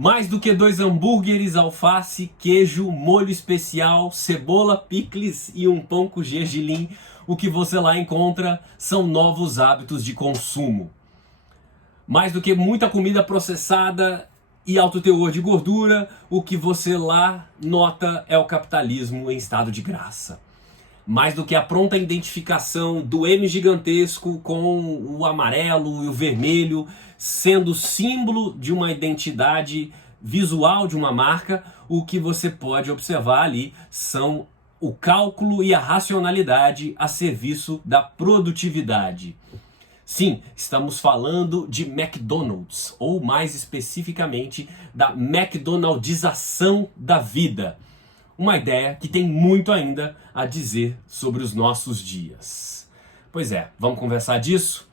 Mais do que 2 hambúrgueres, alface, queijo, molho especial, cebola, picles e um pão com gergelim, o que você lá encontra são novos hábitos de consumo. Mais do que muita comida processada e alto teor de gordura, o que você lá nota é o capitalismo em estado de graça. Mais do que a pronta identificação do M gigantesco com o amarelo e o vermelho, sendo símbolo de uma identidade visual de uma marca, o que você pode observar ali são o cálculo e a racionalidade a serviço da produtividade. Sim, estamos falando de McDonald's, ou mais especificamente da McDonaldização da vida. Uma ideia que tem muito ainda a dizer sobre os nossos dias. Pois é, vamos conversar disso?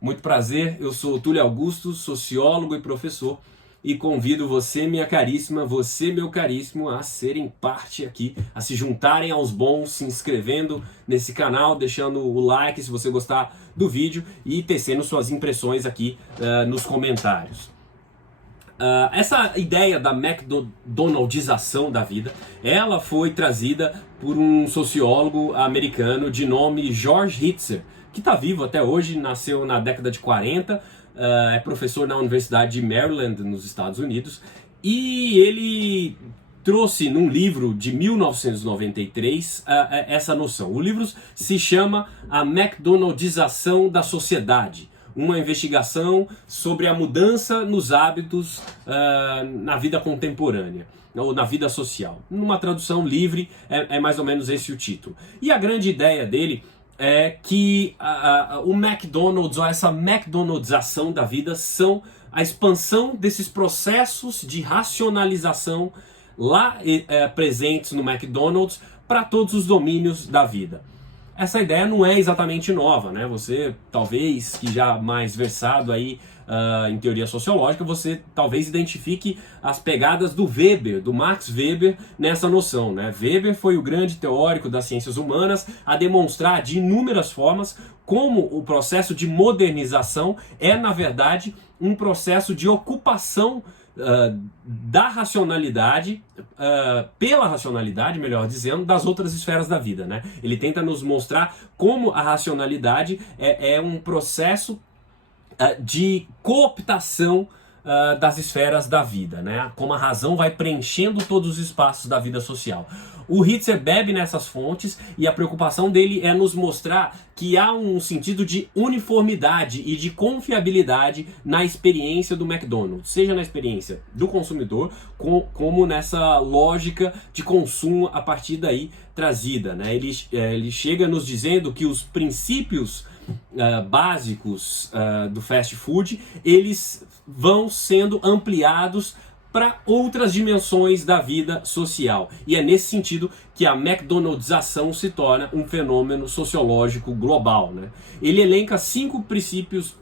Muito prazer, eu sou o Túlio Augusto, sociólogo e professor, e convido você, minha caríssima, você, meu caríssimo, a serem parte aqui, a se juntarem aos bons, se inscrevendo nesse canal, deixando o like se você gostar do vídeo e tecendo suas impressões aqui nos comentários. Essa ideia da McDonaldização da vida, ela foi trazida por um sociólogo americano de nome George Hitzer, que está vivo até hoje, nasceu na década de 40, é professor na Universidade de Maryland, nos Estados Unidos, e ele trouxe num livro de 1993 essa noção. O livro se chama A McDonaldização da Sociedade, uma investigação sobre a mudança nos hábitos na vida contemporânea, ou na vida social. Numa tradução livre, é mais ou menos esse o título. E a grande ideia dele é que o McDonald's, ou essa McDonaldização da vida, são a expansão desses processos de racionalização lá presentes no McDonald's para todos os domínios da vida. Essa ideia não é exatamente nova, né? Você, talvez, que já mais versado aí em teoria sociológica, você talvez identifique as pegadas do Weber, do Max Weber, nessa noção, né? Weber foi o grande teórico das ciências humanas a demonstrar de inúmeras formas como o processo de modernização é, na verdade, um processo de ocupação da racionalidade, pela racionalidade, melhor dizendo, das outras esferas da vida, né? Ele tenta nos mostrar como a racionalidade é um processo de cooptação das esferas da vida, né? Como a razão vai preenchendo todos os espaços da vida social. O Hitzer bebe nessas fontes e a preocupação dele é nos mostrar que há um sentido de uniformidade e de confiabilidade na experiência do McDonald's, seja na experiência do consumidor, como nessa lógica de consumo a partir daí trazida, né? Ele chega nos dizendo que os princípios básicos do fast food, eles vão sendo ampliados para outras dimensões da vida social. E é nesse sentido que a McDonaldização se torna um fenômeno sociológico global, né? Ele elenca 5 princípios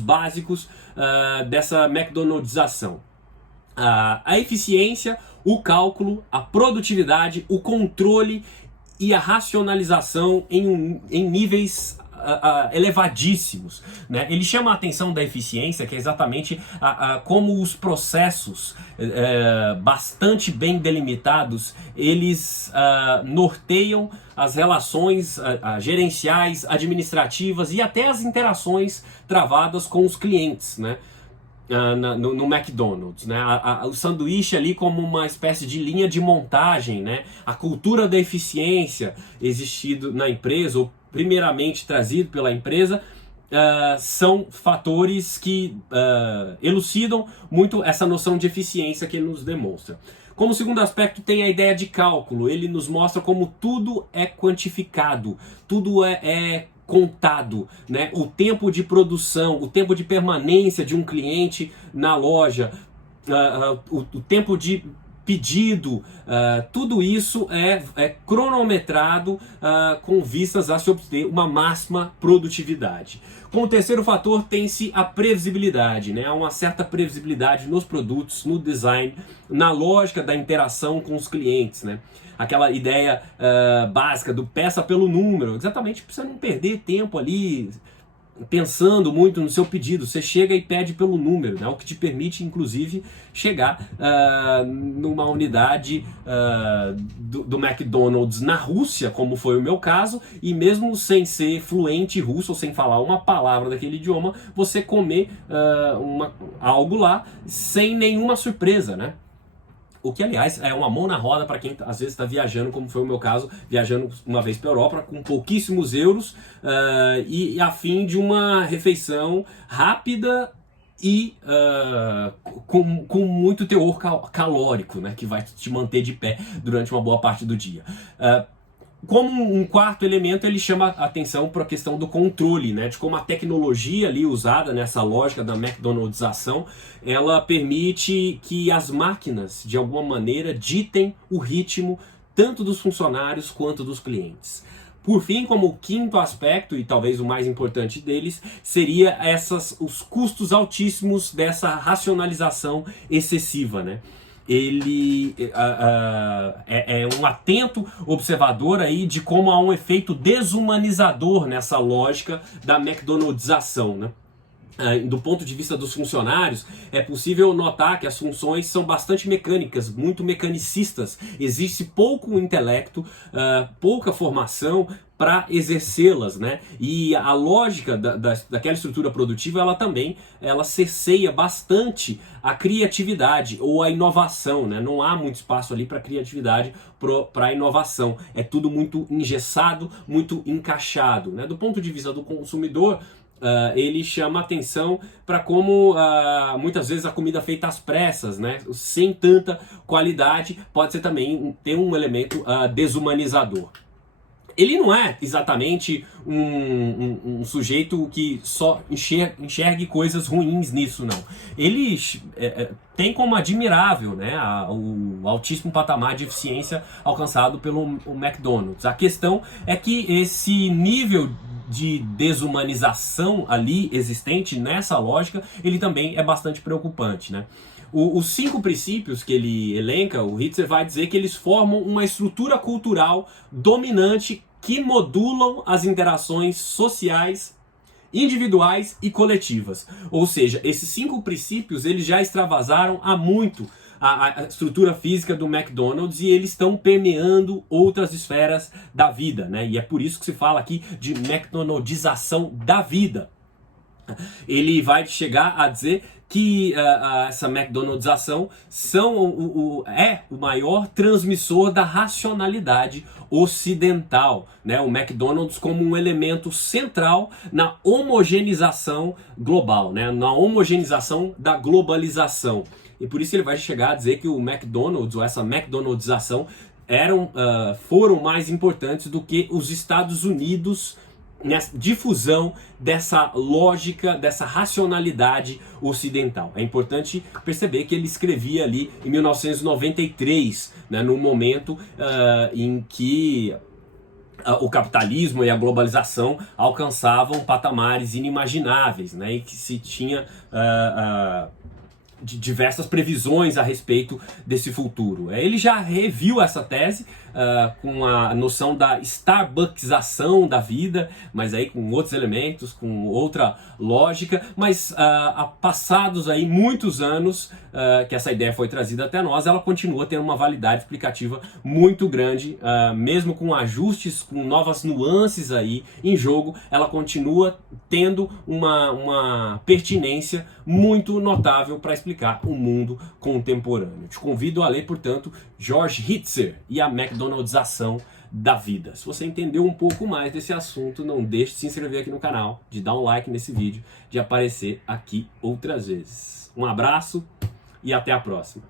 básicos dessa McDonaldização. A eficiência, o cálculo, a produtividade, o controle e a racionalização em níveis elevadíssimos, né? Ele chama a atenção da eficiência, que é exatamente como os processos bastante bem delimitados, eles norteiam as relações gerenciais, administrativas e até as interações travadas com os clientes, né? No McDonald's, né? O sanduíche ali como uma espécie de linha de montagem, né? A cultura da eficiência existido na empresa, ou primeiramente trazido pela empresa, são fatores que elucidam muito essa noção de eficiência que ele nos demonstra. Como segundo aspecto, tem a ideia de cálculo. Ele nos mostra como tudo é quantificado, tudo é contado, né? O tempo de produção, o tempo de permanência de um cliente na loja, o tempo de pedido, tudo isso é cronometrado com vistas a se obter uma máxima produtividade. Como terceiro fator, tem-se a previsibilidade, né? Há uma certa previsibilidade nos produtos, no design, na lógica da interação com os clientes, né? Aquela ideia básica do peça pelo número, exatamente para você não perder tempo ali pensando muito no seu pedido, você chega e pede pelo número, né? O que te permite, inclusive, chegar numa unidade do McDonald's na Rússia, como foi o meu caso, e mesmo sem ser fluente russo ou sem falar uma palavra daquele idioma, você comer algo lá sem nenhuma surpresa, né? O que, aliás, é uma mão na roda para quem às vezes está viajando, como foi o meu caso, viajando uma vez para a Europa com pouquíssimos euros e a fim de uma refeição rápida e com muito teor calórico, né, que vai te manter de pé durante uma boa parte do dia. Como um quarto elemento, ele chama a atenção para a questão do controle, né? De como a tecnologia ali usada nessa lógica da McDonaldização, ela permite que as máquinas, de alguma maneira, ditem o ritmo tanto dos funcionários quanto dos clientes. Por fim, como quinto aspecto, e talvez o mais importante deles, seria os custos altíssimos dessa racionalização excessiva, né? Ele é um atento observador aí de como há um efeito desumanizador nessa lógica da McDonaldização, né? Do ponto de vista dos funcionários, é possível notar que as funções são bastante mecânicas, muito mecanicistas. Existe pouco intelecto, pouca formação para exercê-las, né? E a lógica daquela estrutura produtiva, ela cerceia bastante a criatividade ou a inovação, né? Não há muito espaço ali para criatividade, para a inovação. É tudo muito engessado, muito encaixado, né? Do ponto de vista do consumidor, ele chama atenção para como muitas vezes a comida feita às pressas, né, sem tanta qualidade, pode ser também ter um elemento desumanizador. Ele não é exatamente um sujeito que só enxergue coisas ruins nisso, não. Ele tem como admirável, né, o altíssimo patamar de eficiência alcançado pelo McDonald's. A questão é que esse nível de desumanização ali existente nessa lógica, ele também é bastante preocupante, né? Os 5 princípios que ele elenca, o Hitzer vai dizer que eles formam uma estrutura cultural dominante que modulam as interações sociais, individuais e coletivas. Ou seja, esses 5 princípios eles já extravasaram há muito a estrutura física do McDonald's e eles estão permeando outras esferas da vida, né? E é por isso que se fala aqui de McDonaldização da vida. Ele vai chegar a dizer que essa McDonaldização é o maior transmissor da racionalidade ocidental, né? O McDonald's como um elemento central na homogeneização global, né? Na homogeneização da globalização. E por isso ele vai chegar a dizer que o McDonald's, ou essa McDonaldização, foram mais importantes do que os Estados Unidos nessa difusão dessa lógica, dessa racionalidade ocidental. É importante perceber que ele escrevia ali em 1993, né, no momento em que o capitalismo e a globalização alcançavam patamares inimagináveis, né, e que se tinha de diversas previsões a respeito desse futuro. Ele já reviu essa tese com a noção da Starbucksização da vida, mas aí com outros elementos, com outra lógica, mas passados aí muitos anos que essa ideia foi trazida até nós, ela continua tendo uma validade explicativa muito grande, mesmo com ajustes, com novas nuances aí em jogo, ela continua tendo uma pertinência muito notável para explicar o mundo contemporâneo. Te convido a ler, portanto, George Hitzer e a McDonaldização da vida. Se você entendeu um pouco mais desse assunto, não deixe de se inscrever aqui no canal, de dar um like nesse vídeo, de aparecer aqui outras vezes. Um abraço e até a próxima.